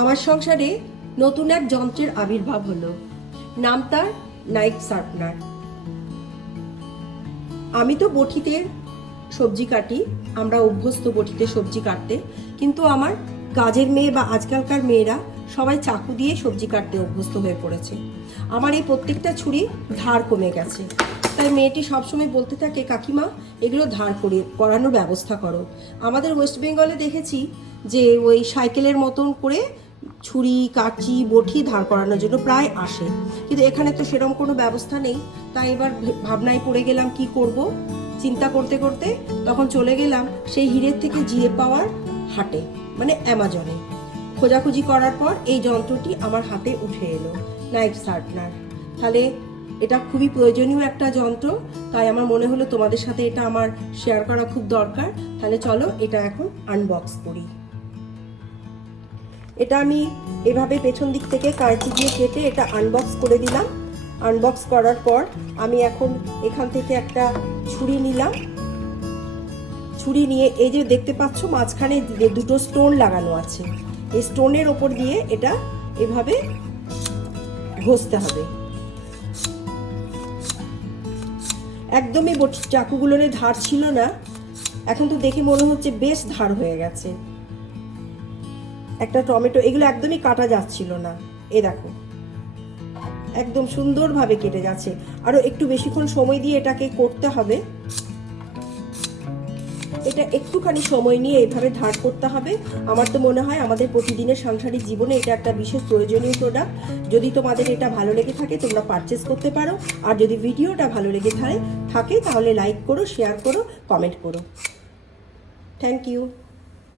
আমার সংসারে নতুন এক যন্ত্রের আবির্ভাব হলো। নাম তার নাইফ শার্পনার আমি তো বটিতে সবজি কাটি, আমরা অভ্যস্ত বটিতে সবজি কাটতে, কিন্তু আমার কাজের মেয়ে বা আজকালকার মেয়েরা সবাই চাকু দিয়ে সবজি কাটতে অভ্যস্ত হয়ে পড়েছে। আমার এই প্রত্যেকটা ছুরি ধার কমে গেছে। তাই মেয়েটি সবসময় বলতে থাকে, কাকিমা, এগুলো ধার করিয়ে, করানোর ব্যবস্থা করো। আমাদের ওয়েস্ট বেঙ্গলে দেখেছি যে ওই সাইকেলের মতন করে ছুরি, কাঁচি, বটি ধার করানোর জন্য প্রায় আসে। কিন্তু এখানে তো সেরকম কোনো ব্যবস্থা নেই। তাই এবার ভাবনায় পড়ে গেলাম, কি করব? চিন্তা করতে করতে তখন চলে গেলাম সেই হিরের থেকে জিরে পাওয়ার হাটে মানে অ্যামাজনে। খোঁজাখুঁজি করার পর এই যন্ত্রটি আমার হাতে উঠে এলো, নাইফ শার্পনার। তাহলে এটা খুবই প্রয়োজনীয় একটা যন্ত্র, তাই আমার মনে হলো তোমাদের সাথে এটা আমার শেয়ার করা খুব দরকার। তাহলে চলো এটা এখন আনবক্স করি। এটা আমি এভাবে পেছন দিক থেকে কাঁচি দিয়ে কেটে এটা আনবক্স করে দিলাম। আনবক্স করার পর আমি এখন এখান থেকে একটা ছুরি নিলাম। ছুরি নিয়ে এই যে দেখতে পাচ্ছ মাঝখানে দুটো স্টোন লাগানো আছে। এই স্টোনের ওপর দিয়ে এটা এভাবে ঘষতে হবে। একদমই চাকুগুলোর ধার ছিল না। এখন তো দেখে মনে হচ্ছে বেশ ধার হয়ে গেছে। একটা টমেটো, এগুলো একদমই কাটা যাচ্ছিল না। এ দেখো। একদম সুন্দরভাবে কেটে যাচ্ছে। আরও একটু বেশিক্ষণ সময় দিয়ে এটাকে করতে হবে। এটা একটুখানি সময় নিয়ে এইভাবে ধার করতে হবে। আমার তো মনে হয় আমাদের প্রতিদিনের সাংসারিক জীবনে এটা একটা বিশেষ প্রয়োজনীয় প্রোডাক্ট যদি তোমাদের এটা ভালো লেগে থাকে, তোমরা পারচেস করতে পারো। আর যদি ভিডিওটা ভালো লেগে থাকে থাকে, তাহলে লাইক করো শেয়ার করো কমেন্ট করো। Thank you